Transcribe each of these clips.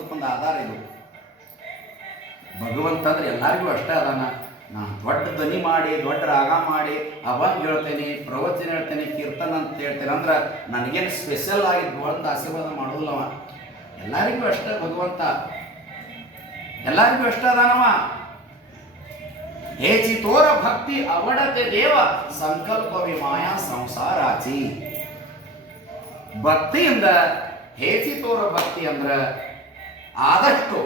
ಹೇಳೋದಕ್ಕೊಂದು ಆಧಾರ ಇದು. ಭಗವಂತ ಅಂದ್ರೆ ಎಲ್ಲರಿಗೂ ಅಷ್ಟೇ ಅದಾನ. ನಾನು ದೊಡ್ಡ ಧ್ವನಿ ಮಾಡಿ ದೊಡ್ಡ ರಾಗ ಮಾಡಿ ಅವಾಗ ಹೇಳ್ತೇನೆ, ಪ್ರವಚನ ಹೇಳ್ತೇನೆ, ಕೀರ್ತನ ಅಂತ ಹೇಳ್ತೇನೆ ಅಂದ್ರೆ ನನಗೇನು ಸ್ಪೆಷಲ್ ಆಗಿ ದೊಡ್ಡ ಆಶೀರ್ವಾದ ಮಾಡೋದಿಲ್ಲವ. ಎಲ್ಲರಿಗೂ ಅಷ್ಟೇ ಭಗವಂತ, ಎಲ್ಲರಿಗೂ ಅಷ್ಟೇ ಅದಾನವ. ಹೇಚಿ ತೋರ ಭಕ್ತಿ ಅವಡತೆ ದೇವ ಸಂಕಲ್ಪ ವಿಮಾಯ ಸಂಸಾರಾಚಿ. ಭಕ್ತಿಯಿಂದ ಹೇಚಿ ತೋರ ಭಕ್ತಿ ಅಂದ್ರೆ ಆದಷ್ಟು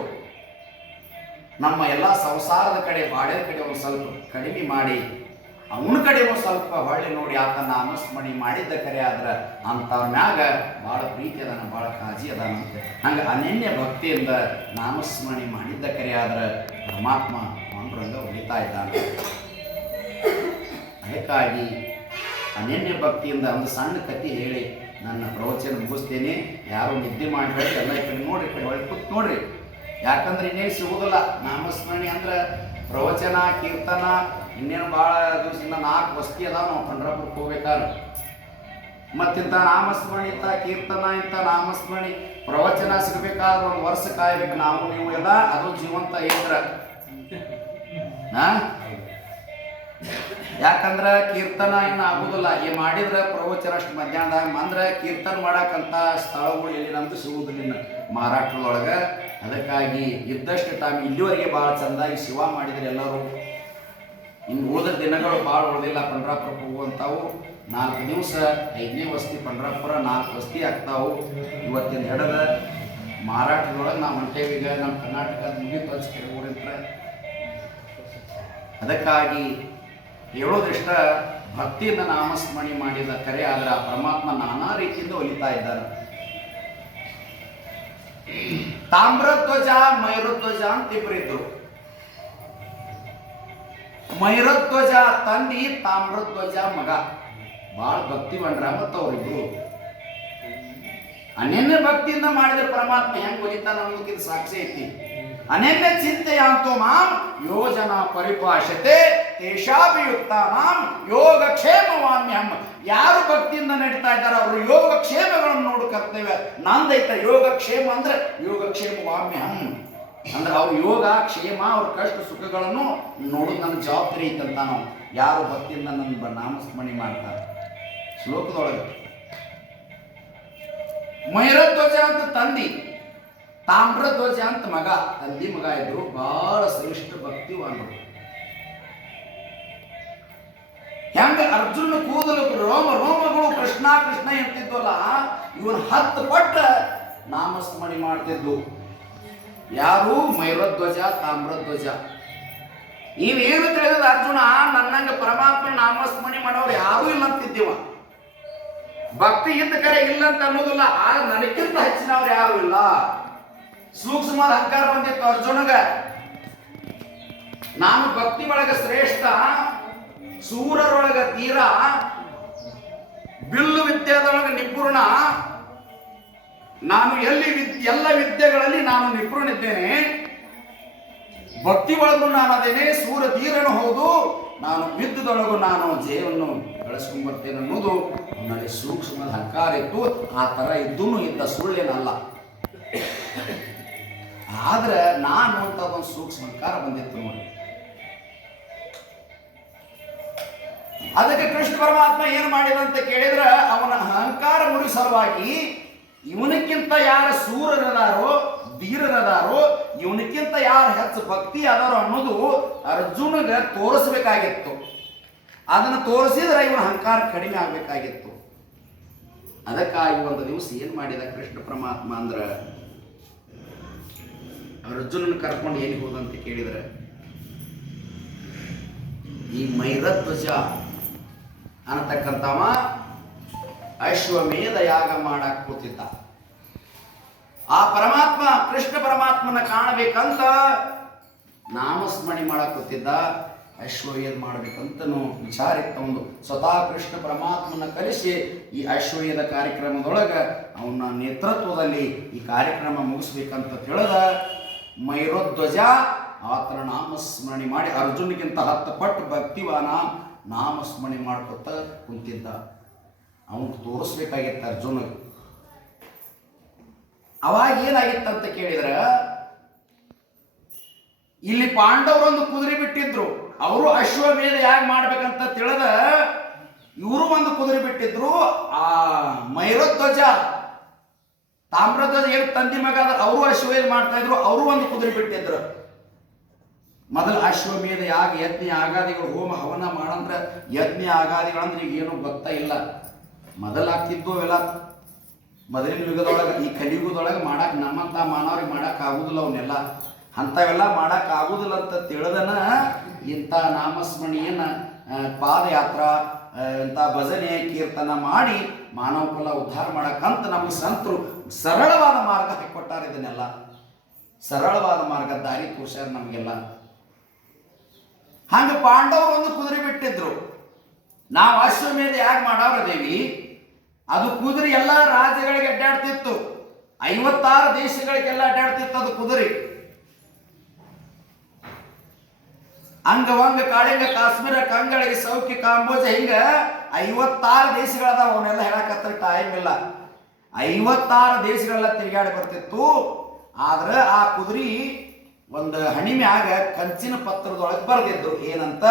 ನಮ್ಮ ಎಲ್ಲ ಸಂಸಾರದ ಕಡೆ ಬಾಡ್ಯದ ಕಡೆ ಒಂದು ಸ್ವಲ್ಪ ಕಡಿಮೆ ಮಾಡಿ ಅವನ ಕಡೆ ಒಂದು ಸ್ವಲ್ಪ ಹೊಳ್ಳಿ ನೋಡಿ ಆತ ನಾಮಸ್ಮರಣೆ ಮಾಡಿದ್ದ ಕರೆ ಆದ್ರೆ ಅಂಥವ್ರ ಮ್ಯಾಗ ಭಾಳ ಪ್ರೀತಿ ಅದಾನ, ಭಾಳ ಕಾಳಜಿ ಅದಾನಂತೆ. ಹಂಗೆ ಅನನ್ಯ ಭಕ್ತಿಯಿಂದ ನಾಮಸ್ಮರಣೆ ಮಾಡಿದ್ದ ಕರೆ ಆದ್ರೆ ಪರಮಾತ್ಮ ಪಾಂಡುರಂಗ ಉಳಿತಾ ಇದ್ದಾನೆ. ಅದಕ್ಕಾಗಿ ಅನನ್ಯ ಭಕ್ತಿಯಿಂದ ಒಂದು ಸಣ್ಣ ಕಥೆ ಹೇಳಿ ನನ್ನ ಪ್ರವಚನ ಮುಗಿಸ್ತೇನೆ. ಯಾರು ನಿದ್ದೆ ಮಾಡಬೇಡಿ, ಎಲ್ಲ ಈ ಕಡೆ ನೋಡ್ರಿ, ಈ ಕಡೆ ಒಳಗೆ ಕೂತ್ ನೋಡ್ರಿ. ಯಾಕಂದ್ರೆ ಇನ್ನೇನು ಸಿಗೋದಿಲ್ಲ. ನಾಮಸ್ಮರಣೆ ಅಂದ್ರೆ ಪ್ರವಚನ ಕೀರ್ತನ ಇನ್ನೇನು ಭಾಳ ದಿವಸದಿಂದ 4 ವಸ್ತಿ ಅದಾವ. ನಾವು ಪಂಡ್ರಾಪುರಕ್ಕೆ ಹೋಗ್ಬೇಕಾದ್ರೆ ಮತ್ತಿಂಥ ನಾಮಸ್ಮರಣೆ, ಇಂಥ ಕೀರ್ತನ, ಇಂಥ ನಾಮಸ್ಮರಣೆ ಪ್ರವಚನ ಸಿಗಬೇಕಾದ್ರೆ 1 ವರ್ಷ ಕಾಯ್ಬೇಕು ನಾವು ನೀವು ಎಲ್ಲ. ಅದು ಜೀವಂತ ಇದ್ರ ಯಾಕಂದ್ರೆ ಕೀರ್ತನ ಇನ್ನು ಆಗುದಿಲ್ಲ. ಈ ಮಾಡಿದ್ರೆ ಪ್ರವಚನ ಅಷ್ಟು ಮಧ್ಯಾಹ್ನದಾಗ ಅಂದ್ರೆ ಕೀರ್ತನ ಮಾಡಕ್ಕಂಥ ಸ್ಥಳಗಳು ಎಲ್ಲಿ ನಮ್ದು ಸಿಗುವುದಿಲ್ಲ ಮಹಾರಾಷ್ಟ್ರದೊಳಗೆ. ಅದಕ್ಕಾಗಿ ಇದ್ದಷ್ಟು ಟೈಮ್ ಇಲ್ಲಿವರೆಗೆ ಭಾಳ ಚೆಂದಾಗಿ ಸೇವಾ ಮಾಡಿದ್ರೆ ಎಲ್ಲರೂ. ಇನ್ನು ಉಳಿದ ದಿನಗಳು ಭಾಳ ಉಳಿದಿಲ್ಲ ಪಂಡ್ರಾಪುರಕ್ಕೆ ಹೋಗುವಂಥವು. 4 ದಿವಸ 5ನೇ ವಸ್ತಿ ಪಂಡ್ರಾಪುರ, 4 ವಸ್ತಿ ಆಗ್ತಾವು. ಇವತ್ತಿನ ಹಿಡಿದ ಮಹಾರಾಷ್ಟ್ರದೊಳಗೆ ನಾವು ಹೊಂಟೇವೀಗ. ನಮ್ಮ ಕರ್ನಾಟಕದ ಮುಗಿತು ಹಚ್ಚಿಕೆ ಊರಿಂತ. ಅದಕ್ಕಾಗಿ ಹೇಳೋದಿಷ್ಟ, ಭಕ್ತಿಯಿಂದ ನಾಮಸ್ಮರಣೆ ಮಾಡಿದ ಕರೆ ಆದ್ರೆ ಆ ಪರಮಾತ್ಮ ನಾನಾ ರೀತಿಯಿಂದ ಒಲಿತಾ ಇದ್ದಾನೆ. ತಾಮ್ರಧ್ವಜ ಮೈರಧ್ವಜ ಅಂತ ಇಬ್ಬರಿದ್ರು. ಮೈರಧ್ವಜ ತಂದಿ, ತಾಮ್ರಧ್ವಜ ಮಗ. ಬಹಳ ಭಕ್ತಿ ಬಂಡ್ರ ಮತ್ತು ಅವರಿಬ್ರು ಅನನ್ಯ ಭಕ್ತಿಯಿಂದ ಮಾಡಿದ ಪರಮಾತ್ಮ ಹೆಂಗ್ ಒಲಿತಾನ ಅನ್ನೋದಕ್ಕಿಂತ ಸಾಕ್ಷಿ ಐತಿ. ಅನನ್ಯ ಚಿಂತೆಯಾಂತೋ ಮಾಂ ಯೋಜನಾ ಪರಿಭಾಷತೆ ತೇಷಾಭಿಯುಕ್ತಾನಾಂ ಯೋಗಕ್ಷೇಮವಾಮ್ಯಹಂ. ಯಾರು ಭಕ್ತಿಯಿಂದ ನಡೀತಾ ಇದ್ದಾರೆ ಅವರು ಯೋಗಕ್ಷೇಮಗಳನ್ನು ನೋಡು ಕರ್ತವ್ಯ ನಂದೈತ. ಯೋಗಕ್ಷೇಮ ಅಂದ್ರೆ ಯೋಗಕ್ಷೇಮವಾಮ್ಯಹಂ ಅಂದ್ರೆ ಅವ್ರ ಯೋಗ ಕ್ಷೇಮ, ಅವ್ರ ಕಷ್ಟ ಸುಖಗಳನ್ನು ನೋಡೋದು ನನ್ನ ಜವಾಬ್ದಾರಿ ಐತಂತ. ನಾವು ಯಾರು ಭಕ್ತಿಯಿಂದ ನನ್ನ ನಾಮಸ್ಮರಣೆ ಮಾಡ್ತಾರೆ. ಶ್ಲೋಕದೊಳಗೆ ಮೈರಧ್ವಜ ಅಂತ ತಂದಿ, ತಾಮ್ರಧ್ವಜ ಅಂತ ಮಗ. ತಂದಿ ಮಗ ಇದ್ರು, ಬಹಳ ಶ್ರೇಷ್ಠ ಭಕ್ತಿವಾನರು. ಹೆಂಗ ಅರ್ಜುನ ಕೂದಲು ರೋಮಗಳು ಕೃಷ್ಣ ಕೃಷ್ಣ ಎಂತಿದ್ವಲ್ಲ, ಇವನ್ 10 ಪಟ್ಟ ನಾಮಸ್ಮರಣೆ ಮಾಡ್ತಿದ್ದು. ಯಾರು? ಮೈರಧ್ವಜ, ತಾಮ್ರಧ್ವಜ. ಇವೇನು ತಿಳಿದ ಅರ್ಜುನ, ನನ್ನಂಗ ಪರಮಾತ್ಮ ನಾಮಸ್ಮರಣೆ ಮಾಡೋರು ಯಾರೂ ಇಲ್ಲ ಅಂತಿದ್ದೀವ. ಭಕ್ತಿ ಇದ್ದ ಕರೆ ಇಲ್ಲ ಅಂತ ಅನ್ನೋದಿಲ್ಲ. ಆಗ ನನಗಿಂತ ಹೆಚ್ಚಿನವ್ರು ಯಾರು ಇಲ್ಲ. ಸೂಕ್ಷ್ಮದ ಅಹಂಕಾರ ಬಂದಿತ್ತು ಅರ್ಜುನಗ. ನಾನು ಭಕ್ತಿ ಒಳಗ ಶ್ರೇಷ್ಠ, ಸೂರರೊಳಗ ತೀರ, ಬಿಲ್ಲು ವಿದ್ಯಾದೊಳಗ ನಿಪುಣ, ನಾನು ಎಲ್ಲ ವಿದ್ಯೆಗಳಲ್ಲಿ ನಾನು ನಿಪುಣನಿದ್ದೇನೆ. ಭಕ್ತಿ ಒಳಗೂ ನಾನು ಅದೇನೆ, ಸೂರ ತೀರನು ಹೌದು, ನಾನು ಯುದ್ಧದೊಳಗೂ ನಾನು ಜಯವನ್ನು ಬೆಳೆಸ್ಕೊಂಡ್ಬರ್ತೇನೆ ಅನ್ನೋದು ನನಗೆ ಸೂಕ್ಷ್ಮದ ಅಹಂಕಾರ ಇತ್ತು. ಆ ಥರ ಇದ್ದೂ ಇದ್ದ, ಸುಳ್ಳೇನಲ್ಲ. ಆದ್ರೆ ನಾನು ಅಂತ ಒಂದು ಸೂಕ್ಷ್ಮ ಅಹಂಕಾರ ಬಂದಿತ್ತು ನೋಡಿ. ಅದಕ್ಕೆ ಕೃಷ್ಣ ಪರಮಾತ್ಮ ಏನು ಮಾಡಿದ ಅಂತ ಕೇಳಿದ್ರೆ, ಅವನ ಅಹಂಕಾರ ಮುರಿ ಸಲುವಾಗಿ ಇವನಕ್ಕಿಂತ ಯಾರು ಸೂರರದಾರೋ ಧೀರರದಾರೋ, ಇವನಕ್ಕಿಂತ ಯಾರು ಹೆಚ್ಚು ಭಕ್ತಿ ಆದಾರೋ ಅನ್ನೋದು ಅರ್ಜುನಗೆ ತೋರಿಸ್ಬೇಕಾಗಿತ್ತು. ಅದನ್ನು ತೋರಿಸಿದ್ರೆ ಇವನ ಅಹಂಕಾರ ಕಡಿಮೆ ಆಗಬೇಕಾಗಿತ್ತು. ಅದಕ್ಕಾಗಿ ಒಂದು ದಿವಸ ಏನು ಮಾಡಿದ ಕೃಷ್ಣ ಪರಮಾತ್ಮ ಅಂದ್ರೆ, ಅರ್ಜುನನ ಕರ್ಕೊಂಡು ಎಲ್ಲಿ ಹೋದಂತ ಕೇಳಿದ್ರೆ, ಈ ಮೈರಧ್ವಜ ಅನ್ನತಕ್ಕಂಥವ ಅಶ್ವಮೇಧ ಯಾಗ ಮಾಡಕ್ ಕೂತಿದ್ದ. ಆ ಪರಮಾತ್ಮ ಕೃಷ್ಣ ಪರಮಾತ್ಮನ ಕಾಣಬೇಕಂತ ನಾಮಸ್ಮರಣೆ ಮಾಡಕ್ ಕೂತಿದ್ದ. ಅಶ್ವಮೇಧ ಮಾಡ್ಬೇಕಂತನೂ ವಿಚಾರ ಇತ್ತು ಒಂದು. ಸ್ವತಃ ಕೃಷ್ಣ ಪರಮಾತ್ಮನ ಕಲಿಸಿ ಈ ಅಶ್ವಮೇಧ ಕಾರ್ಯಕ್ರಮದೊಳಗೆ ಅವನ ನೇತೃತ್ವದಲ್ಲಿ ಈ ಕಾರ್ಯಕ್ರಮ ಮುಗಿಸ್ಬೇಕಂತ ತಿಳಿದ ಮೈರಧ್ವಜ ಆತನ ನಾಮಸ್ಮರಣೆ ಮಾಡಿ ಅರ್ಜುನಿಗಿಂತ 10 ಪಟ್ಟು ಭಕ್ತಿವಾನ ನಾಮಸ್ಮರಣೆ ಮಾಡ್ಕೊತ ಕುಂತಿದ್ದ. ಅವನು ತೋರಿಸ್ಬೇಕಾಗಿತ್ತು ಅರ್ಜುನ. ಅವಾಗ ಏನಾಗಿತ್ತಂತ ಕೇಳಿದ್ರೆ, ಇಲ್ಲಿ ಪಾಂಡವರೊಂದು ಕುದುರೆ ಬಿಟ್ಟಿದ್ರು. ಅವರು ಅಶ್ವಮೇಧ ಯಾಕೆ ಮಾಡ್ಬೇಕಂತ ತಿಳಿದ ಇವರು ಒಂದು ಕುದುರೆ ಬಿಟ್ಟಿದ್ರು. ಆ ಮೈರಧ್ವಜ ತಾಮ್ರಧ್ವಜ ಏನು ತಂದಿ ಮಗ ಅವರು ಅಶ್ವಮೇಧ ಮಾಡ್ತಾ ಇದ್ರು. ಅವರು ಒಂದು ಕುದುರೆ ಬಿಟ್ಟಿದ್ರು. ಮೊದಲು ಅಶ್ವಮೇಧ ಯಾಗ ಯಜ್ಞ ಆಗಾದಿಗಳು ಹೋಮ ಹವನ ಮಾಡಂದ್ರೆ ಯಜ್ಞ ಆಗಾದಿಗಳಂದ್ರೆ ಈಗ ಏನು ಗೊತ್ತಾ ಇಲ್ಲ. ಮೊದಲಾಗ್ತಿದ್ವು ಅವೆಲ್ಲ ಮೊದಲಿನ ಯುಗದೊಳಗೆ. ಈ ಕಲಿಯುಗದೊಳಗೆ ಮಾಡಕ್ ನಮ್ಮಂತ ಮಾನವ್ರಿಗೆ ಮಾಡಕ್ ಆಗುದಿಲ್ಲ. ಅವನ್ನೆಲ್ಲ ಅಂಥವೆಲ್ಲ ಮಾಡಕ್ ಆಗುದಿಲ್ಲ ಅಂತ ತಿಳಿದನ ಇಂಥ ನಾಮಸ್ಮರಣೆಯನ್ನ ಪಾದಯಾತ್ರಾ ಇಂಥ ಭಜನೆ ಕೀರ್ತನ ಮಾಡಿ ಮಾನವ ಕುಲ ಉದ್ಧಾರ ಮಾಡಕ್ಕಂತ ನಮಗೆ ಸಂತರು ಸರಳವಾದ ಮಾರ್ಗ ಕೊಟ್ಟಾರ. ಇದನ್ನೆಲ್ಲ ಸರಳವಾದ ಮಾರ್ಗ ದಾರಿ ತೋರ್ಸ್ಯಾರ ನಮಗೆಲ್ಲ. ಹಂಗ ಪಾಂಡವರು ಒಂದು ಕುದುರೆ ಬಿಟ್ಟಿದ್ರು. ನಾವು ಅಶ್ವಮೇಧ ಯಾಕೆ ಮಾಡವ್ರ ದೇವಿ, ಅದು ಕುದುರೆ ಎಲ್ಲ ರಾಜ್ಯಗಳಿಗೆ ಅಡ್ಡಾಡ್ತಿತ್ತು. 56 ದೇಶಗಳಿಗೆಲ್ಲ ಅಡ್ಡಾಡ್ತಿತ್ತು ಅದು ಕುದುರೆ. ಅಂಗವಂಗ ಕಾಳಿಂಗ ಕಾಶ್ಮೀರ ಕಂಗಳಿಗೆ ಸೌಖ್ಯ ಕಾಂಬೋಜ ಹಿಂಗ 56 ದೇಶಗಳದಾವ. ಅವನ್ನೆಲ್ಲ ಹೇಳಕತ್ರ ಟೈಮ್ ಇಲ್ಲ. 56 ದೇಶಗಳೆಲ್ಲ ತಿರುಗಾಡಿ ಬರ್ತಿತ್ತು. ಆದ್ರೆ ಆ ಕುದುರೆ ಒಂದು ಹಣಿಮ್ಯಾಗ ಕಂಚಿನ ಪತ್ರದೊಳಗೆ ಬರೆದಿದ್ರು ಏನಂತ,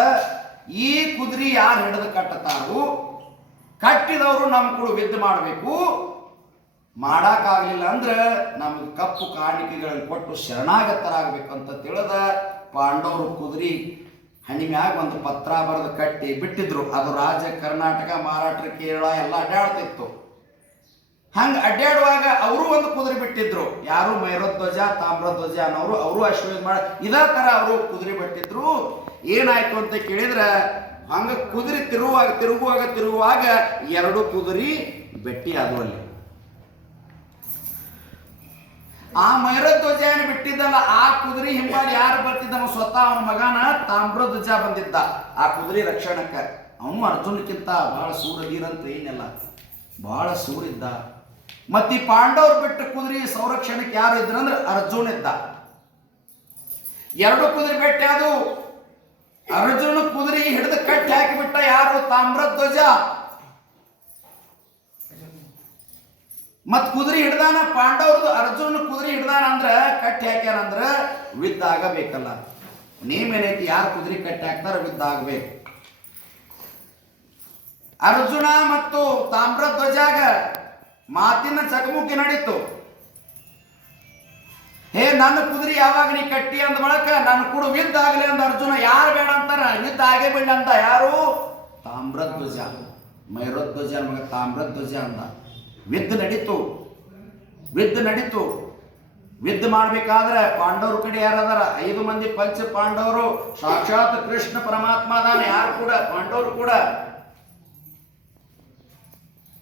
ಈ ಕುದುರೆ ಯಾರು ಹಿಡಿದು ಕಟ್ಟತಾರು, ಕಟ್ಟಿದವರು ನಮ್ಮ ಕೂಡ ಯುದ್ಧ ಮಾಡಬೇಕು, ಮಾಡಕ್ಕಾಗಲಿಲ್ಲ ಅಂದ್ರೆ ನಮ್ಗೆ ಕಪ್ಪು ಕಾಣಿಕೆಗಳನ್ನು ಕೊಟ್ಟು ಶರಣಾಗತರಾಗಬೇಕಂತ ತಿಳಿದ ಪಾಂಡವರು ಕುದುರೆ ಹಣಿಮ್ಯಾಗ ಒಂದು ಪತ್ರ ಬರೆದು ಕಟ್ಟಿ ಬಿಟ್ಟಿದ್ರು. ಅದು ರಾಜ್ಯ ಕರ್ನಾಟಕ, ಮಹಾರಾಷ್ಟ್ರ, ಕೇರಳ ಎಲ್ಲ ಅಡ್ಡಾಡ್ತಿತ್ತು. ಹಂಗ ಅಡ್ಡಾಡುವಾಗ ಅವರು ಒಂದು ಕುದುರೆ ಬಿಟ್ಟಿದ್ರು. ಯಾರು ಮೈರಧ್ವಜ ತಾಮ್ರಧ್ವಜ ಅನ್ನೋರು. ಅವರು ಅಶ್ವಮೇಧ ಮಾಡ ಇದೇ ತರ ಅವರು ಕುದುರೆ ಬಿಟ್ಟಿದ್ರು. ಏನಾಯ್ತು ಅಂತ ಕೇಳಿದ್ರೆ ಹಂಗ ಕುದುರೆ ತಿರುಗುವಾಗ 2 ಕುದುರೆ ಬೆಟ್ಟಿ ಆದವು ಅಲ್ಲಿ. ಆ ಮೈರಧ್ವಜ ಏನು ಬಿಟ್ಟಿದ್ದಲ್ಲ, ಆ ಕುದುರೆ ಹಿಂಬಾಲಿ ಯಾರು ಬರ್ತಿದ್ದವ ಸ್ವತಃ ಅವನ ಮಗನ ತಾಮ್ರಧ್ವಜ ಬಂದಿದ್ದ ಆ ಕುದುರೆ ರಕ್ಷಣಕ್ಕೆ. ಅವನು ಅರ್ಜುನಕ್ಕಿಂತ ಬಹಳ ಸೂರದೀರಂತ ಏನೆಲ್ಲ ಬಹಳ ಸೂರಿದ್ದ. ಮತ್ತೆ ಈ ಪಾಂಡವರು ಬಿಟ್ಟ ಕುದುರೆ ಸಂರಕ್ಷಣೆಗೆ ಯಾರು ಇದ್ರಂದ್ರೆ ಅರ್ಜುನ ಇದ್ದ. 2 ಕುದುರೆ ಬೆಟ್ಟಿ ಅದು. ಅರ್ಜುನ ಕುದುರೆ ಹಿಡಿದು ಕಟ್ಟಿ ಹಾಕಿಬಿಟ್ಟ ಯಾರು, ತಾಮ್ರಧ್ವಜ. ಮತ್ ಕುದುರೆ ಹಿಡ್ದಾನ ಪಾಂಡವ್ರದ್ದು. ಅರ್ಜುನ ಕುದುರೆ ಹಿಡ್ದಾನ ಅಂದ್ರ ಕಟ್ಟಿ ಹಾಕ್ಯಾರಂದ್ರ ಯುದ್ಧ ಆಗಬೇಕಲ್ಲ. ನೇಮೇನೈತಿ ಯಾರು ಕುದುರೆ ಕಟ್ಟಿ ಹಾಕ್ತಾರ ಯುದ್ಧ ಆಗ್ಬೇಕು. ಅರ್ಜುನ ಮತ್ತು ತಾಮ್ರಧ್ವಜಾಗ ಮಾತಿನ ಚಕಮುಕಿ ನಡೀತು. ಹೇ ನನ್ನ ಕುದುರೆ ಯಾವಾಗ ನೀ ಕಟ್ಟಿ ಅಂದ ಬಳಕ ನನ್ನ ಕೂಡ ಯುದ್ಧ ಆಗಲಿ ಅಂದ ಅರ್ಜುನ. ಯಾರು ಬೇಡ ಅಂತಾರ, ಯುದ್ಧ ಆಗೇ ಬಿಡ ಅಂತ. ಯಾರು? ತಾಮ್ರಧ್ವಜ. ಮೈರಧ್ವಜ ಮಗ ತಾಮ್ರಧ್ವಜ ಅಂದ. ಯುದ್ಧ ನಡೀತು. ಯುದ್ಧ ಮಾಡ್ಬೇಕಾದ್ರೆ ಪಾಂಡವ್ರ ಕಡೆ ಯಾರದಾರ 5 ಮಂದಿ ಪಂಚ ಪಾಂಡವರು. ಸಾಕ್ಷಾತ್ ಕೃಷ್ಣ ಪರಮಾತ್ಮ ಅದಾನ. ಯಾರು ಕೂಡ ಪಾಂಡವರು ಕೂಡ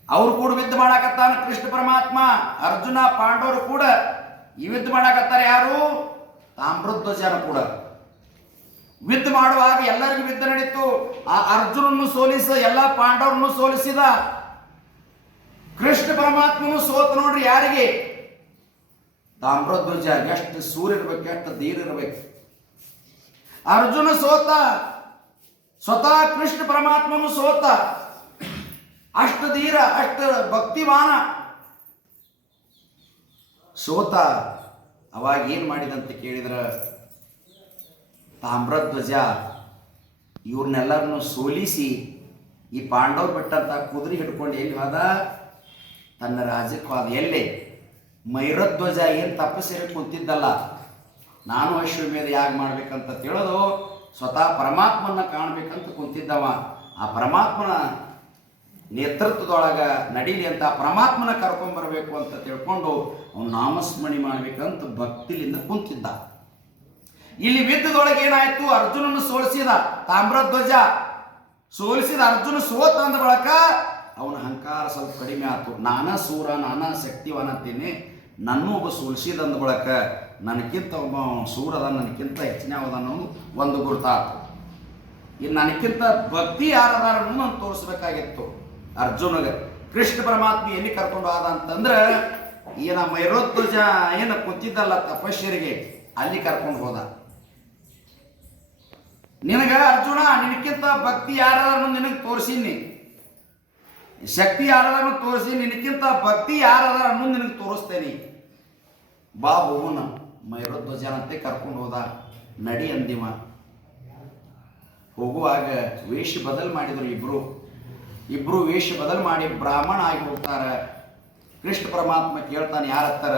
ಅವ್ರು ಕೂಡ ಯುದ್ಧ ಮಾಡಾಕತ್ತಾನ ಕೃಷ್ಣ ಪರಮಾತ್ಮ. ಅರ್ಜುನ ಪಾಂಡವರು ಕೂಡ ಈ ಯುದ್ಧ ಮಾಡಾಕತ್ತಾರ. ಯಾರು? ತಾಮ್ರಧ್ವಜನ ಕೂಡ. ಯುದ್ಧ ಮಾಡುವಾಗ ಎಲ್ಲರಿಗೂ ಯುದ್ಧ ನಡೀತು. ಆ ಅರ್ಜುನನ್ನು ಸೋಲಿಸ ಎಲ್ಲ ಪಾಂಡವರನ್ನು ಸೋಲಿಸಿದ. ಕೃಷ್ಣ ಪರಮಾತ್ಮನು ಸೋತ ನೋಡ್ರಿ. ಯಾರಿಗೆ? ತಾಮ್ರಧ್ವಜ. ಎಷ್ಟು ಸೂರ್ಯ ಇರ್ಬೇಕು, ಎಷ್ಟು ಧೀರ ಇರ್ಬೇಕು. ಅರ್ಜುನ ಸೋತ, ಸ್ವತಃ ಕೃಷ್ಣ ಪರಮಾತ್ಮನು ಸೋತ. ಅಷ್ಟು ಧೀರ, ಅಷ್ಟು ಭಕ್ತಿವಾನ ಸೋತ. ಅವಾಗ ಏನ್ ಮಾಡಿದಂತ ಕೇಳಿದ್ರ, ತಾಮ್ರಧ್ವಜ ಇವ್ರನ್ನೆಲ್ಲರನ್ನು ಸೋಲಿಸಿ ಈ ಪಾಂಡವ್ರು ಬಿಟ್ಟಂತ ಕುದುರೆ ಹಿಡ್ಕೊಂಡು ಎಲ್ಲಿ ಹೋದ? ತನ್ನ ರಾಜ್ಯಕ್ಕೆ ಹೋದ. ಎಲ್ಲೇ? ಮೈರಧ್ವಜ ಏನು ತಪಸ್ಸಿರಿ ಕುಂತಿದ್ದಲ್ಲ, ನಾನು ಅಶ್ವಮೇಧ ಯಾಗ ಮಾಡ್ಬೇಕಂತ ತಿಳಿದು ಸ್ವತಃ ಪರಮಾತ್ಮನ ಕಾಣ್ಬೇಕಂತ ಕುಂತಿದ್ದವ. ಆ ಪರಮಾತ್ಮನ ನೇತೃತ್ವದೊಳಗ ನಡೀಲಿ ಅಂತ ಪರಮಾತ್ಮನ ಕರ್ಕೊಂಡ್ಬರ್ಬೇಕು ಅಂತ ತಿಳ್ಕೊಂಡು ಅವನು ನಾಮಸ್ಮರಣೆ ಮಾಡ್ಬೇಕಂತ ಭಕ್ತಿಲಿಂದ ಕುಂತಿದ್ದ. ಇಲ್ಲಿ ಯುದ್ಧದೊಳಗೆ ಏನಾಯ್ತು? ಅರ್ಜುನನ್ನು ಸೋಲಿಸಿದ ತಾಮ್ರಧ್ವಜ. ಸೋಲಿಸಿದ ಅರ್ಜುನ ಸೋತ ಅಂದ ಬಳಕ ಅವನ ಅಹಂಕಾರ ಸ್ವಲ್ಪ ಕಡಿಮೆ ಆಯ್ತು. ನಾನಾ ಸೂರ, ನಾನಾ ಶಕ್ತಿವಾನ ಅಂತೀನಿ, ನನ್ನೂ ಒಬ್ಬ ಸೋಲಿಸಿದ ಅಂದ ಬಳಕ ನನಗಿಂತ ಒಬ್ಬ ಸೂರದ, ನನಗಿಂತ ಹೆಚ್ಚಿನ ಅನ್ನೋದು ಒಂದು ಗುರುತಾತು. ಇನ್ನು ನನಗಿಂತ ಭಕ್ತಿ ಯಾರದಾರ ನಾನು ತೋರಿಸ್ಬೇಕಾಗಿತ್ತು ಅರ್ಜುನಗೆ. ಕೃಷ್ಣ ಪರಮಾತ್ಮ ಎಲ್ಲಿ ಕರ್ಕೊಂಡು ಆದ ಅಂತಂದ್ರೆ ಏನ ಮೈರಧ್ವಜ ಏನು ಕುಂತಿದ್ದಲ್ಲ ತಪಸ್ಸರಿಗೆ, ಅಲ್ಲಿ ಕರ್ಕೊಂಡು ಹೋದ. ನಿನಗ ಅರ್ಜುನ ನಿನಕ್ಕಿಂತ ಭಕ್ತಿ ಯಾರದಾರನು ನಿನಗೆ ತೋರಿಸೀನಿ, ಶಕ್ತಿ ಯಾರದಾರನು ತೋರಿಸಿ, ನಿನಕ್ಕಿಂತ ಭಕ್ತಿ ಯಾರದಾರ ಅನ್ನೋದು ನಿನಗೆ ತೋರಿಸ್ತೇನೆ. ಬಾ ಹೋಗುನ. ಮೈರಧ್ವಜನಂತೆ ಕರ್ಕೊಂಡು ಹೋದ. ನಡಿ ಅಂದಿವ. ಹೋಗುವಾಗ ವೇಷ ಬದಲು ಮಾಡಿದರು ಇಬ್ರು ವೇಷ ಬದಲು ಮಾಡಿ ಬ್ರಾಹ್ಮಣ ಆಗಿ ಹೋಗ್ತಾರ. ಕೃಷ್ಣ ಪರಮಾತ್ಮ ಕೇಳ್ತಾನೆ, ಯಾರತ್ತಾರ?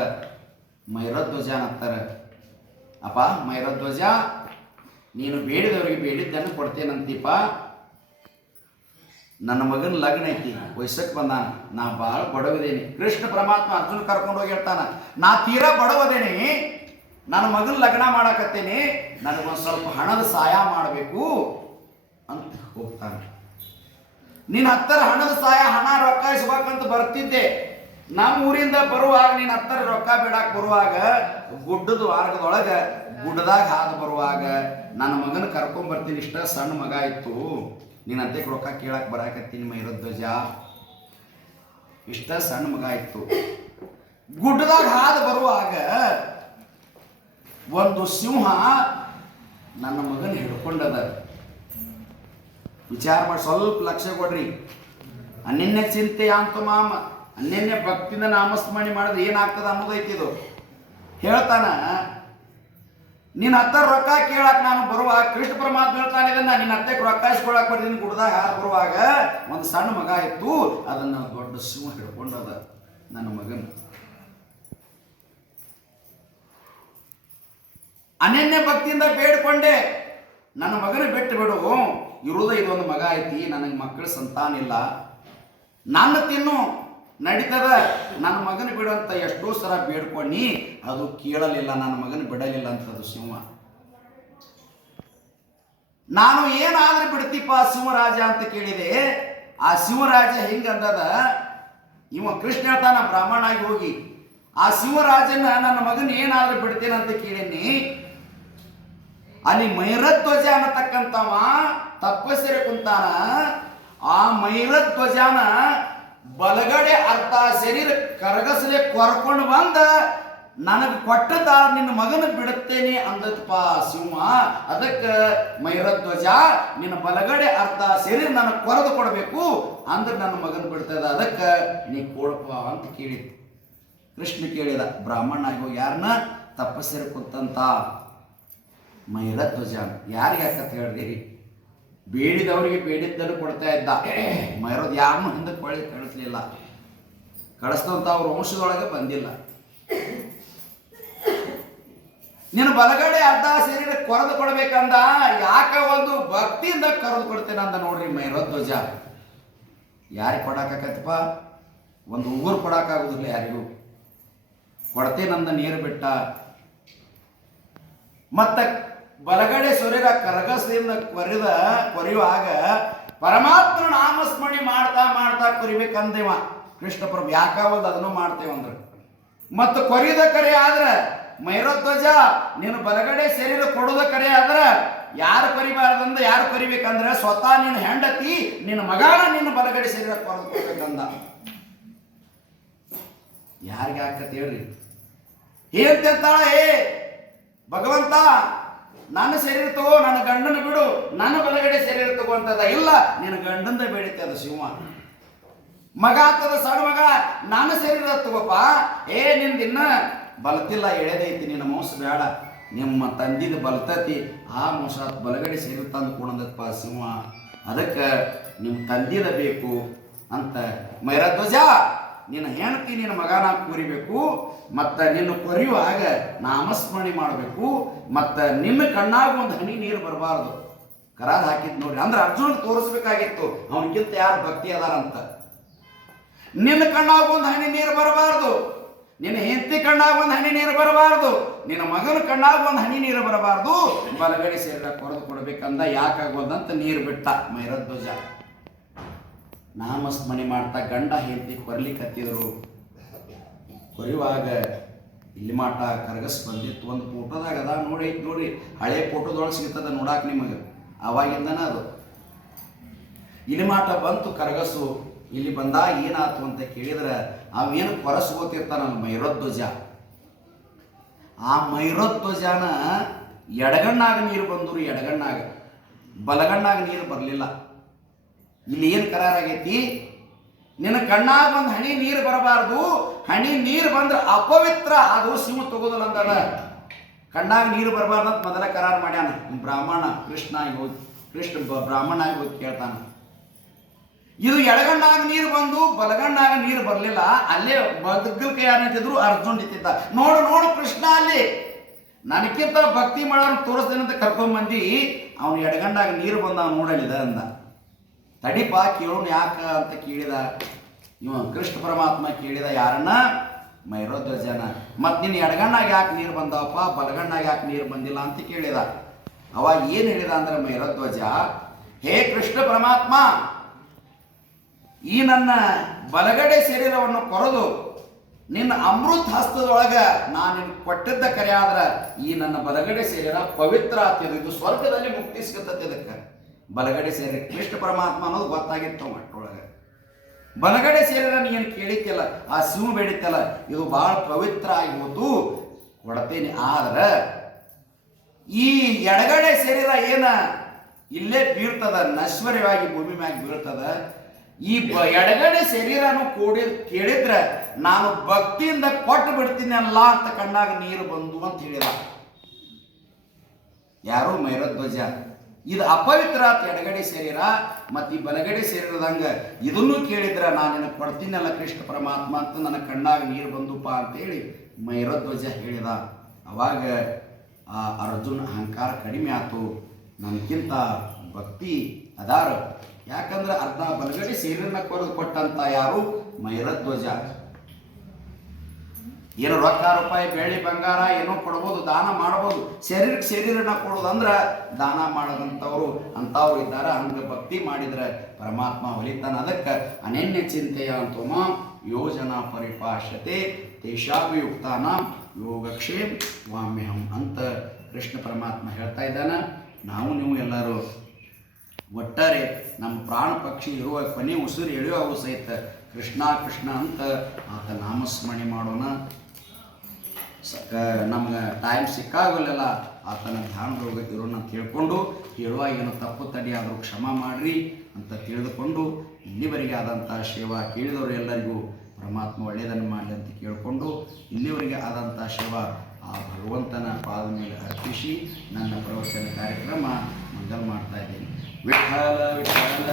ಮೈರಧ್ವಜನ ಹತ್ತಾರ. ಅಪ್ಪ ಮೈರಧ್ವಜ, ನೀನು ಬೇಡಿದವರಿಗೆ ಬೇಡಿದ್ದನ್ನು ಕೊಡ್ತೇನಂತೀಪ. ನನ್ನ ಮಗನ ಲಗ್ನ ಐತಿ, ವಯಸ್ಸಕ್ಕೆ ಬಂದಾನ, ನಾ ಭಾಳ ಬಡವದೇನಿ. ಕೃಷ್ಣ ಪರಮಾತ್ಮ ಅರ್ಜುನ ಕರ್ಕೊಂಡು ಹೋಗಿ ಹೇಳ್ತಾನ, ನಾ ತೀರಾ ಬಡವದೇನಿ, ನನ್ನ ಮಗನ ಲಗ್ನ ಮಾಡಕತ್ತೇನೆ, ನನಗೊಂದು ಸ್ವಲ್ಪ ಹಣದ ಸಹಾಯ ಮಾಡಬೇಕು ಅಂತ ಹೋಗ್ತಾನೆ. ನಿನ್ನ ಹತ್ತರ ಹಣದ ಸಹಾಯ, ಹಣ ರೊಕ್ಕ ಇಸ್ಬೇಕಂತ ಬರ್ತಿದ್ದೆ. ನಮ್ಮ ಊರಿಂದ ಬರುವಾಗ ನಿನ್ನ ಹತ್ತರ ರೊಕ್ಕ ಬಿಡಾಕ್ ಬರುವಾಗ ಗುಡ್ಡದ ಮಾರ್ಗದೊಳಗೆ ಗುಡ್ಡದಾಗ ಹಾದು ಬರುವಾಗ ನನ್ನ ಮಗನ ಕರ್ಕೊಂಬರ್ತೀನಿ. ಇಷ್ಟ ಸಣ್ಣ ಮಗ ಇತ್ತು, ನೀನು ಅದ್ದಕ್ಕೆ ರೊಕ್ಕ ಕೇಳಕ್ಕೆ ಬರಾಕತ್ತೀನಿ ಮೈರಧ್ವಜ. ಇಷ್ಟ ಸಣ್ಣ ಮಗ ಇತ್ತು. ಗುಡ್ಡದಾಗ ಹಾದು ಬರುವಾಗ ಒಂದು ಸಿಂಹ ನನ್ನ ಮಗನ ಹಿಡ್ಕೊಂಡದ. ವಿಚಾರ ಮಾಡಿ ಸ್ವಲ್ಪ ಲಕ್ಷ್ಯ ಕೊಡ್ರಿ. ಅನ್ಯನ್ಯ ಚಿಂತೆ ಅಂತ ಮಾಮ, ಅನ್ಯನ್ಯ ಭಕ್ತಿಯಿಂದ ನಾಮಸ್ಮರಣೆ ಮಾಡಿದ್ರೆ ಏನಾಗ್ತದ ಅನ್ನೋದೈತಿ. ಇದು ಹೇಳ್ತಾನ, ನಿನ್ನ ಹತ್ತ ರೊಕ್ಕ ಕೇಳಕ್ ನಾನು ಬರುವಾಗ ಕೃಷ್ಣ ಪರಮಾತ್ಮ ಹೇಳ್ತಾನೆ, ಇದನ್ನ ನಿನ್ನ ಹತ್ತಕ್ಕೆ ರೊಕ್ಕ ಇಸ್ಕೊಳಕ್ ಬರ್ತೀನಿ. ಗುಡ್ದಾಗ ಹಾರು ಬರುವಾಗ ಒಂದು ಸಣ್ಣ ಮಗ ಇತ್ತು, ಅದನ್ನ ದೊಡ್ಡ ಸಿಂಹ ಹಿಡ್ಕೊಂಡದ ನನ್ನ ಮಗನ. ಅನನ್ಯ ಭಕ್ತಿಯಿಂದ ಬೇಡ್ಕೊಂಡೆ, ನನ್ನ ಮಗನ ಬಿಟ್ಟು ಬಿಡು, ಇರುವುದ ಇದೊಂದು ಮಗ ಐತಿ, ನನಗೆ ಮಕ್ಕಳ ಸಂತಾನ ಇಲ್ಲ, ನನ್ನ ತಿನ್ನು ನಡೀತದ, ನನ್ನ ಮಗನ ಬಿಡು ಅಂತ ಎಷ್ಟೋ ಸಲ ಬೇಡ್ಕೊಂಡಿ, ಅದು ಕೇಳಲಿಲ್ಲ, ನನ್ನ ಮಗನ ಬಿಡಲಿಲ್ಲ ಅಂತದು ಸಿಂಹ. ನಾನು ಏನಾದ್ರೂ ಬಿಡ್ತೀಪ ಸಿಂಹರಾಜ ಅಂತ ಕೇಳಿದೆ. ಆ ಸಿಂಹರಾಜ ಹಿಂಗಂದದ, ಇವ ಕೃಷ್ಣ ಹೇಳ್ತಾನ ಬ್ರಾಹ್ಮಣ ಆಗಿ ಹೋಗಿ, ಆ ಸಿಂಹರಾಜನ ನನ್ನ ಮಗನ ಏನಾದ್ರೂ ಬಿಡ್ತೇನಂತ ಕೇಳೀನಿ. ಅಲ್ಲಿ ಮೈರಧ್ವಜ ಅನ್ನತಕ್ಕಂಥವ ತಪಸ್ಸರೆ ಕುಂತಾನ. ಆ ಮೈರಧ್ವಜನ ಬಲಗಡೆ ಅರ್ಧ ಶರೀರ ಕರಗಸಲೆ ಕೊರ್ಕೊಂಡು ಬಂದ, ನನಗೆ ಕೊಟ್ಟದ ನಿನ್ನ ಮಗನ ಬಿಡುತ್ತೇನೆ ಅಂದಪ್ಪ ಸಿಂಹ. ಅದಕ್ಕೆ ಮೈರಧ್ವಜ, ನಿನ್ನ ಬಲಗಡೆ ಅರ್ಧ ಶರೀರ ನನಗೆ ಕೊರೆದು ಕೊಡಬೇಕು ಅಂದ್ರೆ ನನ್ನ ಮಗನ ಬಿಡ್ತದ, ಅದಕ್ಕೆ ನೀ ಕೊಡಪ್ಪ ಅಂತ ಕೇಳಿದ್ದು. ಕೃಷ್ಣ ಕೇಳಿದ, ಬ್ರಾಹ್ಮಣ ಆಗಿ ಯಾರನ್ನ? ತಪಸ್ಸರೆ ಕುಂತಂತ ಮೈರಧ್ವಜ. ಯಾರಿಗೆ ಯಾಕಂತ ಹೇಳ್ರಿ, ಬೇಡಿದವರಿಗೆ ಬೇಡಿದ್ದನ್ನು ಕೊಡ್ತಾ ಇದ್ದ. ಮೈರದ್ ಯಾರನ್ನೂ ಹಿಂದಕ್ಕೆ ಕಳಿಸ್ಲಿಲ್ಲ, ಕಳಿಸ್ತಂತ ಅವ್ರ ವಂಶದೊಳಗೆ ಬಂದಿಲ್ಲ. ನೀನು ಬಲಗಡೆ ಅರ್ಧ ಶರೀರ ಕೊರೆದು ಕೊಡ್ಬೇಕಂದ, ಯಾಕ ಒಂದು ಭಕ್ತಿಯಿಂದ ಕರೆದು ಕೊಡ್ತೇನೆ ಅಂದ. ನೋಡ್ರಿ ಮೈರಧ್ವಜ. ಯಾರಿಗೆ ಕೊಡಾಕತ್ತಪ್ಪ? ಒಂದು ಉಗುರು ಕೊಡಾಕಾಗುದಿಲ್ಲ ಯಾರಿಗೂ. ಕೊಡ್ತೇನಂದ ನೀರು ಬಿಟ್ಟ. ಮತ್ತ ಬಲಗಡೆ ಶರೀರ ಕರಗಸದಿಂದ ಕೊರೆಯುವಾಗ ಪರಮಾತ್ಮನ ನಾಮಸ್ಮರಣೆ ಮಾಡ್ತಾ ಮಾಡ್ತಾ ಕೊರಿಬೇಕಂದೇವ ಕೃಷ್ಣ ಪ್ರಭು. ಯಾಕಾವಲ್ದು ಅದನ್ನು ಮಾಡ್ತೇವಂದ್ರೆ. ಮತ್ತು ಕೊರಿದ ಕರೆ ಆದ್ರೆ ಮೈರಧ್ವಜ, ನೀನು ಬಲಗಡೆ ಶರೀರ ಕೊಡೋದ ಕರೆ ಆದ್ರೆ ಯಾರು ಕೊರಿಬಾರ್ದಂದ, ಯಾರು ಕೊರಿಬೇಕಂದ್ರೆ ಸ್ವತಃ ನಿನ್ನ ಹೆಂಡತಿ, ನಿನ್ನ ಮಗನ ನಿನ್ನ ಬಲಗಡೆ ಶರೀರ ಕೊರೆದು ಕೊಡ್ಬೇಕಂದ. ಯಾರಿಗೆ ಆಗ್ತದೆ ಹೇಳ್ರಿ? ಹೇಳ್ತಿರ್ತಾಳ, ಏ ಭಗವಂತ, ನನ್ನ ಶರೀರ ತಗೋ, ನನ್ನ ಗಂಡನ ಬಿಡು, ನನ್ನ ಬಲಗಡೆ ಶರೀರ ತಗೋಂತದ. ಇಲ್ಲ, ನಿನ್ನ ಗಂಡಂದ ಬೇಡಿತದ ಸಿಂಹ. ಮಗ ಆಗ್ತದ ಸಣ್ಣ ಮಗ, ನನ್ನ ಶರೀರ ತಗೋಪ. ಏ ನಿಂದಿನ್ನ ಬಲತಿಲ್ಲ, ಎಳೆದೈತಿ, ನಿನ್ನ ಮೋಸ ಬೇಡ, ನಿಮ್ಮ ತಂದಿದ ಬಲತತಿ, ಆ ಮೋಸ ಬಲಗಡೆ ಶರೀರ ತಂದು ಕೊಡದಪ್ಪ ಸಿಂಹ. ಅದಕ್ಕೆ ನಿಮ್ಮ ತಂದಿದ ಬೇಕು ಅಂತ. ಮೈರಧ್ವಜ, ನಿನ್ನ ಹೆಂಡತಿ ನಿನ್ನ ಮಗನ ಕೂರಿಬೇಕು, ಮತ್ತು ನಿನ್ನ ಕೊರೆಯುವಾಗ ನಾಮಸ್ಮರಣೆ ಮಾಡಬೇಕು, ಮತ್ತು ನಿನ್ನ ಕಣ್ಣಾಗ ಒಂದು ಹನಿ ನೀರು ಬರಬಾರ್ದು. ಕರಾರ್ ಹಾಕಿದ್ ನೋಡ್ರಿ, ಅಂದ್ರೆ ಅರ್ಜುನ್ ತೋರಿಸ್ಬೇಕಾಗಿತ್ತು ಅವನಿಗಿಂತ ಯಾರು ಭಕ್ತಿ ಅದಾರಂತ. ನಿನ್ನ ಕಣ್ಣಾಗ ಒಂದು ಹನಿ ನೀರು ಬರಬಾರ್ದು, ನಿನ್ನ ಹೆಂಡತಿ ಕಣ್ಣಾಗ ಒಂದು ಹನಿ ನೀರು ಬರಬಾರ್ದು, ನಿನ್ನ ಮಗನ ಕಣ್ಣಾಗ ಒಂದು ಹನಿ ನೀರು ಬರಬಾರ್ದು, ಬಲಗಡೆ ಸೇರಿದ ಕೊರೆದು ಕೊಡ್ಬೇಕಂದ. ಯಾಕಾಗೋದಂತ ನೀರು ಬಿಟ್ಟ ಮೈರಧ್ವಜ. ನಾಮಸ್ಮರಣೆ ಮಾಡ್ತಾ ಗಂಡ ಹೆಂಡತಿ ಕೊರ್ಲಿಕ್ಕೆ ಹತ್ತಿದ್ರು. ಕೊರೆಯುವಾಗ ಇಲ್ಲಿ ಮಾಟ ಕರಗಸ್ ಬಂದಿತ್ತು. ಒಂದು ಫೋಟೋದಾಗ ಅದ ನೋಡಿ, ನೋಡ್ರಿ, ಹಳೆ ಫೋಟೋದೊಳಗೆ ಸಿಗ್ತದ ನೋಡಾಕ ನಿಮಗೆ. ಅವಾಗಿಂದನ ಅದು ಇಲ್ಲಿ ಮಾಟ ಬಂತು ಕರಗಸು. ಇಲ್ಲಿ ಬಂದಾಗ ಏನಾಯ್ತು ಅಂತ ಕೇಳಿದ್ರೆ, ಅವೇನು ಕೊರಸ್ಕೋತಿರ್ತಾನಲ್ಲ ಮೈರಧ್ವಜ. ಆ ಮೈರಧ್ವಜನ ಎಡಗಣ್ಣಾಗ ನೀರು ಬಂದರು, ಎಡಗಣ್ಣಾಗ, ಬಲಗಣ್ಣಾಗ ನೀರು ಬರಲಿಲ್ಲ. ಇಲ್ಲಿ ಏನು ಕರಾರಾಗೈತಿ? ನಿನ್ನ ಕಣ್ಣಾಗ ಒಂದು ಹನಿ ನೀರು ಬರಬಾರ್ದು, ಹನಿ ನೀರು ಬಂದ್ರೆ ಅಪವಿತ್ರ, ಅದು ಸಿಂಹ ತಗೋದಿಲ್ಲ ಅಂದದ. ಕಣ್ಣಾಗ ನೀರು ಬರಬಾರ್ದಂತ ಮೊದಲ ಕರಾರು ಮಾಡ್ಯಾನ. ಬ್ರಾಹ್ಮಣ ಕೃಷ್ಣ ಹೋಗಿ ಬ್ರಾಹ್ಮಣ ಆಗಿ ಹೋಗಿ ಕೇಳ್ತಾನ. ಇದು ಎಡಗಣ್ಣಾಗ ನೀರು ಬಂದು ಬಲಗಣ್ಣಾಗ ನೀರು ಬರಲಿಲ್ಲ. ಅಲ್ಲೇ ಬದುಕಲ್ಕ ಯಾರು ನಿಂತಿದ್ರು? ಅರ್ಜುನ್ ನಿಂತಿದ್ದ. ನೋಡು ಕೃಷ್ಣ ಅಲ್ಲಿ ನನಗಿಂತ ಭಕ್ತಿ ಮಾಡೋರು ತೋರಿಸ್ದೇನಂತ ಕರ್ಕೊಂಬಂದು ಅವನು ಎಡಗಣ್ಣಾಗ ನೀರು ಬಂದ ನೋಡಲಿದ ಅಂದ. ತಡಿಪ ಕೇಳೋನು ಯಾಕ ಅಂತ ಕೇಳಿದ. ಇವ ಕೃಷ್ಣ ಪರಮಾತ್ಮ ಕೇಳಿದ ಯಾರನ್ನ? ಮೈರೋಧ್ವಜನ. ಮತ್ತು ನಿನ್ನ ಎಡಗಣ್ಣಾಗ ಯಾಕೆ ನೀರು ಬಂದವಪ್ಪ, ಬಲಗಣ್ಣಾಗ ಯಾಕೆ ನೀರು ಬಂದಿಲ್ಲ ಅಂತ ಕೇಳಿದ. ಅವಾಗ ಏನು ಹೇಳಿದ ಅಂದ್ರೆ ಮೈರೋಧ್ವಜ, ಹೇ ಕೃಷ್ಣ ಪರಮಾತ್ಮ, ಈ ನನ್ನ ಬಲಗಡೆ ಶರೀರವನ್ನು ಕೊರೆದು ನಿನ್ನ ಅಮೃತ ಹಸ್ತದೊಳಗೆ ನಾನು ನಿನ್ಗೆ ಕೊಟ್ಟಿದ್ದ ಕರೆ ಆದ್ರೆ ಈ ನನ್ನ ಬಲಗಡೆ ಶರೀರ ಪವಿತ್ರ ಆಗ್ತಿದ್ದು, ಇದು ಸ್ವರ್ಗದಲ್ಲಿ ಮುಕ್ತಿ ಸಿಗುತ್ತದೆ. ಇದಕ್ಕೆ ಬಲಗಡೆ ಶರೀರ ಕೃಷ್ಣ ಪರಮಾತ್ಮ ಅನ್ನೋದು ಗೊತ್ತಾಗಿತ್ತು ಮಟ್ಟೊಳಗೆ. ಬಲಗಡೆ ಶರೀರ ನೀನು ಕೇಳಿತಿಲ್ಲ, ಆ ಶಿವ ಬೇಡಿತ್ತಲ್ಲ, ಇದು ಭಾಳ ಪವಿತ್ರ ಆಗಿ ಹೋತು, ಕೊಡ್ತೇನೆ. ಆದ್ರೆ ಈ ಎಡಗಡೆ ಶರೀರ ಏನ ಇಲ್ಲೇ ಬೀಳ್ತದ, ನಶ್ವರವಾಗಿ ಭೂಮಿ ಮ್ಯಾಗ ಬೀಳ್ತದ. ಈ ಎಡಗಡೆ ಶರೀರನು ಕೇಳಿದ್ರೆ ನಾನು ಭಕ್ತಿಯಿಂದ ಕೊಟ್ಟು ಬಿಡ್ತೀನಲ್ಲ ಅಂತ ಕಣ್ಣಾಗ ನೀರು ಬಂದು ಅಂತ ಹೇಳಿದ. ಯಾರು? ಮೈರೋಧ್ವಜ. ಇದು ಅಪವಿತ್ರ ಆತ ಎಡಗಡೆ ಶರೀರ. ಮತ್ತು ಈ ಬಲಗಡೆ ಶರೀರದಂಗ ಇದನ್ನು ಕೇಳಿದ್ರೆ ನಾನು ನಿನಗೆ ಕೊಡ್ತೀನಲ್ಲ ಕೃಷ್ಣ ಪರಮಾತ್ಮ ಅಂತ ನನ್ನ ಕಣ್ಣಾಗ ನೀರು ಬಂದುಪ್ಪ ಅಂತೇಳಿ ಮೈರೋಧ್ವಜ ಹೇಳಿದ. ಅವಾಗ ಆ ಅರ್ಜುನ ಅಹಂಕಾರ ಕಡಿಮೆ ಆಯ್ತು. ನನಗಿಂತ ಭಕ್ತಿ ಅದಾರ. ಯಾಕಂದ್ರೆ ಅರ್ಧ ಬಲಗಡೆ ಶರೀರನ ಕೊಟ್ಟಂತ ಯಾರು? ಮೈರೋಧ್ವಜ. ಏನು ರೊಕ್ಕ ರೂಪಾಯಿ ಬೆಳ್ಳಿ ಬಂಗಾರ ಏನೋ ಕೊಡ್ಬೋದು, ದಾನ ಮಾಡ್ಬೋದು. ಶರೀರಕ್ಕೆ ಶರೀರನ ಕೊಡೋದಂದ್ರೆ ದಾನ ಮಾಡೋದಂಥವ್ರು ಅಂಥವ್ರು ಇದ್ದಾರೆ. ಹಂಗೆ ಭಕ್ತಿ ಮಾಡಿದ್ರೆ ಪರಮಾತ್ಮ ಒಲಿತಾನ. ಅದಕ್ಕೆ ಅನನ್ಯ ಚಿಂತೆಯ ಅಂತೋಮ ಯೋಜನಾ ಪರಿಪಾಶ್ಯತೆ ತೇಷಾಭಿಯುಕ್ತಾನ ಯೋಗಕ್ಷೇಮ ವಾಮ್ಯಹಂ ಅಂತ ಕೃಷ್ಣ ಪರಮಾತ್ಮ ಹೇಳ್ತಾ ಇದ್ದಾನೆ. ನಾವು ನೀವು ಎಲ್ಲರೂ ಒಟ್ಟಾರೆ ನಮ್ಮ ಪ್ರಾಣ ಪಕ್ಷಿ ಇರುವ ಕೊನೆ ಉಸಿರು ಎಳೆಯುವ ಸಹಿತ ಕೃಷ್ಣ ಕೃಷ್ಣ ಅಂತ ಆತ ನಾಮಸ್ಮರಣೆ ಮಾಡೋಣ. ನಮ್ಗೆ ಟೈಮ್ ಸಿಕ್ಕಾಗಲೆಲ್ಲ ಆತನ ಧ್ಯಾನದೊಳಗೆ ಇರೋಣ ಅಂತ ತಿಳ್ಕೊಂಡು, ಹೇಳುವಾಗ ಏನು ತಪ್ಪು ತಡಿ ಆದರೂ ಕ್ಷಮ ಮಾಡಿರಿ ಅಂತ ತಿಳಿದುಕೊಂಡು, ಇಲ್ಲಿವರೆಗೆ ಆದಂಥ ಸೇವಾ ಕೇಳಿದವರು ಎಲ್ಲರಿಗೂ ಪರಮಾತ್ಮ ಒಳ್ಳೆಯದನ್ನು ಮಾಡಲಿ ಅಂತ ಕೇಳಿಕೊಂಡು, ಇಲ್ಲಿವರೆಗೆ ಆದಂಥ ಸೇವಾ ಆ ಭಗವಂತನ ಪಾದ ಮೇಲೆ ಅರ್ಪಿಸಿ ನನ್ನ ಪ್ರವಚನ ಕಾರ್ಯಕ್ರಮ ಮಂಗಲ್ ಮಾಡ್ತಾ ಇದ್ದೀನಿ. ವಿಠಲ ವಿಠಲ